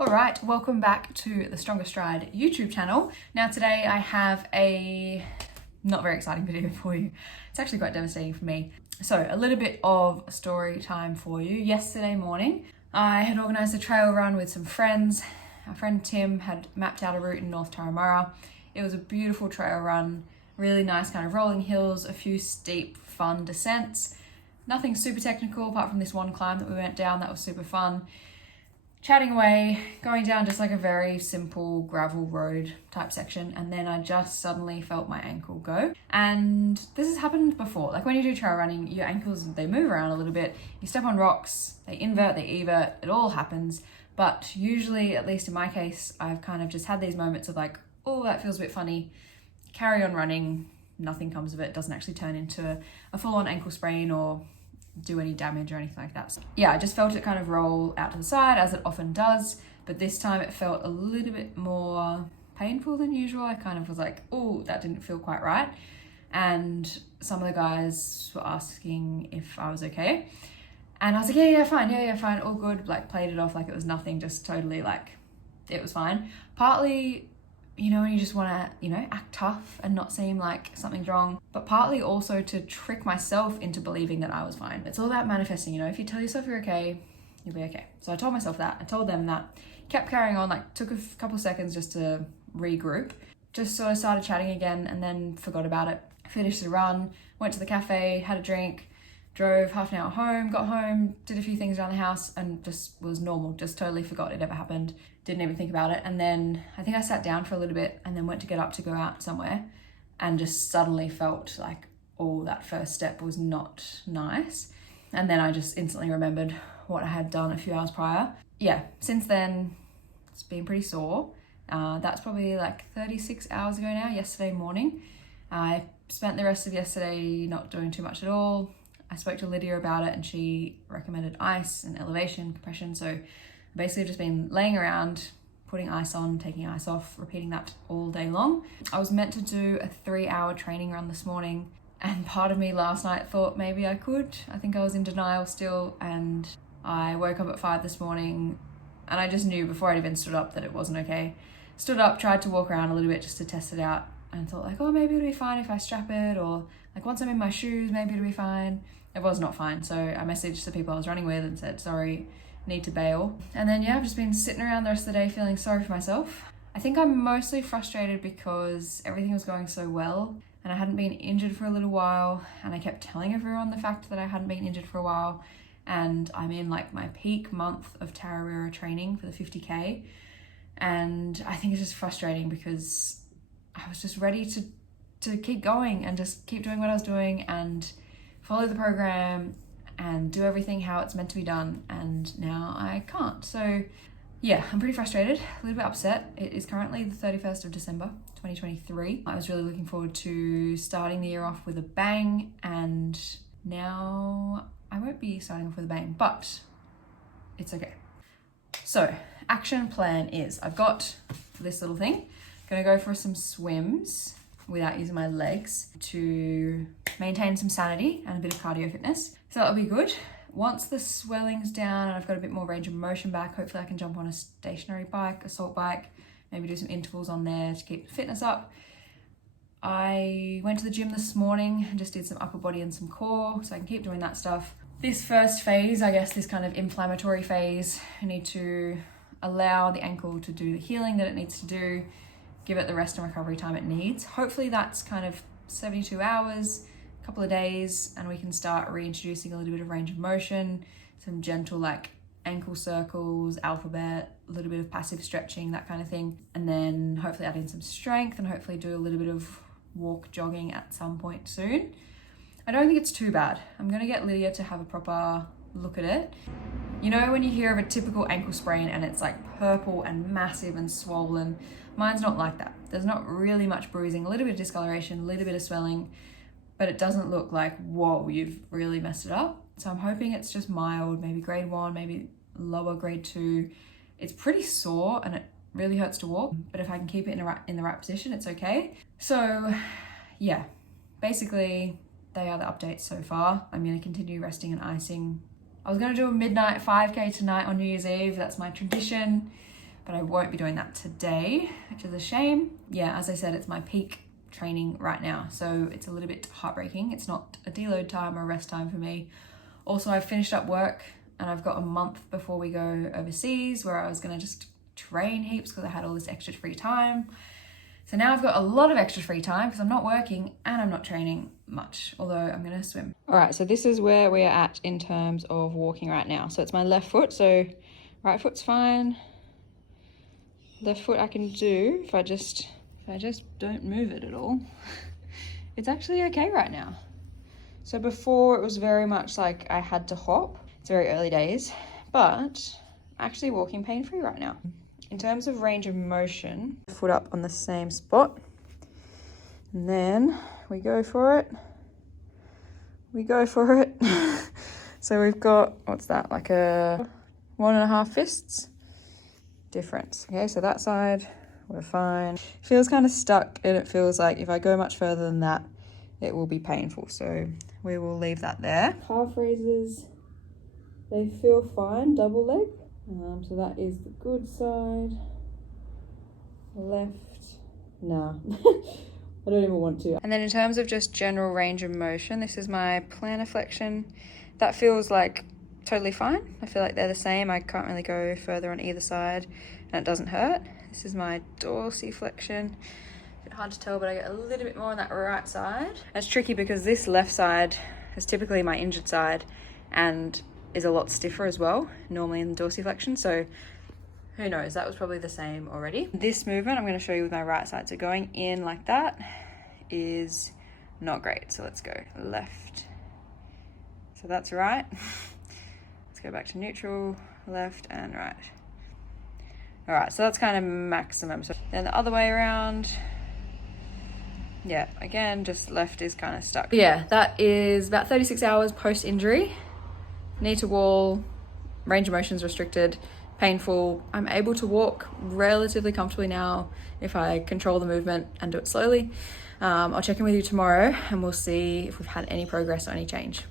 All right, welcome back to the Stronger Stride YouTube channel. Now today I have a not very exciting video for you. It's actually quite devastating for me. So a little bit of story time for you. Yesterday morning, I had organised a trail run with some friends. Our friend Tim had mapped out a route in North Turramurra. It was a beautiful trail run, really nice kind of rolling hills, a few steep, fun descents. Nothing super technical apart from this one climb that we went down that was super fun. Chatting away, going down just like a very simple gravel road type section, and then I just suddenly felt my ankle go. And this has happened before. Like when you do trail running, your ankles, they move around a little bit. You step on rocks, they invert, they evert, it all happens. But usually, at least in my case, I've kind of just had these moments of like, oh, that feels a bit funny. Carry on running, nothing comes of it. It doesn't actually turn into a full-on ankle sprain or do any damage or anything like that. So yeah, I just felt it kind of roll out to the side as it often does, but this time it felt a little bit more painful than usual. I kind of was like, oh, that didn't feel quite right. And some of the guys were asking if I was okay. And I was like, yeah, fine, all good. Like played it off like it was nothing, just totally like it was fine. Partly, you know, when you just want to, you know, act tough and not seem like something's wrong, but partly also to trick myself into believing that I was fine. It's all about manifesting, you know, if you tell yourself you're okay, you'll be okay. So I told myself that, I told them that, kept carrying on, like took a couple seconds just to regroup, just sort of started chatting again and then forgot about it. Finished the run, went to the cafe, had a drink, drove half an hour home, got home, did a few things around the house and just was normal, just totally forgot it ever happened. Didn't even think about it. And then I think I sat down for a little bit and then went to get up to go out somewhere and just suddenly felt like, oh, that first step was not nice. And then I just instantly remembered what I had done a few hours prior. Yeah, since then it's been pretty sore. That's probably like 36 hours ago now, yesterday morning. I spent the rest of yesterday not doing too much at all. I spoke to Lydia about it and she recommended ice and elevation, compression. So basically just been laying around, putting ice on, taking ice off, repeating that all day long. I was meant to do a 3-hour training run this morning and part of me last night thought maybe I could. I think I was in denial still and I woke up at 5 this morning and I just knew before I'd even stood up that it wasn't okay. Stood up, tried to walk around a little bit just to test it out and thought like, oh, maybe it'll be fine if I strap it, or like once I'm in my shoes, maybe it'll be fine. It was not fine. So I messaged the people I was running with and said, sorry, need to bail. And then yeah, I've just been sitting around the rest of the day feeling sorry for myself. I think I'm mostly frustrated because everything was going so well and I hadn't been injured for a little while, and I kept telling everyone the fact that I hadn't been injured for a while, and I'm in like my peak month of Tararua training for the 50k, and I think it's just frustrating because I was just ready to keep going and just keep doing what I was doing and follow the program and do everything how it's meant to be done, and now I can't. So yeah, I'm pretty frustrated, a little bit upset. It is currently the 31st of December 2023. I was really looking forward to starting the year off with a bang, and now I won't be starting off with a bang, but it's okay. So action plan is I've got this little thing. Gonna go for some swims without using my legs to maintain some sanity and a bit of cardio fitness. So that'll be good. Once the swelling's down and I've got a bit more range of motion back, hopefully I can jump on a stationary bike, a salt bike, maybe do some intervals on there to keep the fitness up. I went to the gym this morning and just did some upper body and some core, so I can keep doing that stuff. This first phase, I guess this kind of inflammatory phase, I need to allow the ankle to do the healing that it needs to do, give it the rest and recovery time it needs. Hopefully that's kind of 72 hours, a couple of days, and we can start reintroducing a little bit of range of motion, some gentle like ankle circles, alphabet, a little bit of passive stretching, that kind of thing. And then hopefully add in some strength and hopefully do a little bit of walk jogging at some point soon. I don't think it's too bad. I'm gonna get Lydia to have a proper look at it. You know when you hear of a typical ankle sprain and it's like purple and massive and swollen? Mine's not like that. There's not really much bruising, a little bit of discoloration, a little bit of swelling, but it doesn't look like, whoa, you've really messed it up. So I'm hoping it's just mild, maybe grade 1, maybe lower grade 2. It's pretty sore and it really hurts to walk, but if I can keep it in the right position, it's okay. So yeah, basically they are the updates so far. I'm gonna continue resting and icing. I was gonna do a midnight 5k tonight on New Year's Eve. That's my tradition. but I won't be doing that today, which is a shame. Yeah, as I said, it's my peak training right now, so it's a little bit heartbreaking. It's not a deload time or rest time for me. Also, I've finished up work and I've got a month before we go overseas where I was gonna just train heaps because I had all this extra free time. So now I've got a lot of extra free time because I'm not working and I'm not training much, although I'm gonna swim. All right, so this is where we are at in terms of walking right now. So it's my left foot, so right foot's fine. Left foot I can do if I just don't move it at all. It's actually okay right now. So before it was very much like I had to hop. It's very early days, but I'm actually walking pain-free right now. In terms of range of motion, foot up on the same spot, and then we go for it. So we've got, what's that, like a 1.5 fists difference. Okay, so that side, we're fine. Feels kind of stuck, and it feels like if I go much further than that, it will be painful. So we will leave that there. Calf raises, they feel fine, double leg. So that is the good side. Left, nah. I don't even want to. And then in terms of just general range of motion, this is my plantar flexion. That feels like totally fine. I feel like they're the same. I can't really go further on either side and it doesn't hurt. This is my dorsiflexion. A bit hard to tell, but I get a little bit more on that right side. It's tricky because this left side is typically my injured side and is a lot stiffer as well, normally in the dorsiflexion. So who knows, that was probably the same already. This movement I'm going to show you with my right side. So going in like that is not great. So let's go left. So that's right. Let's go back to neutral, left and right. All right, so that's kind of maximum. So then the other way around. Yeah, again, just left is kind of stuck. But yeah, that is about 36 hours post-injury. Knee to wall, range of motion's restricted, painful. I'm able to walk relatively comfortably now if I control the movement and do it slowly. I'll check in with you tomorrow and we'll see if we've had any progress or any change.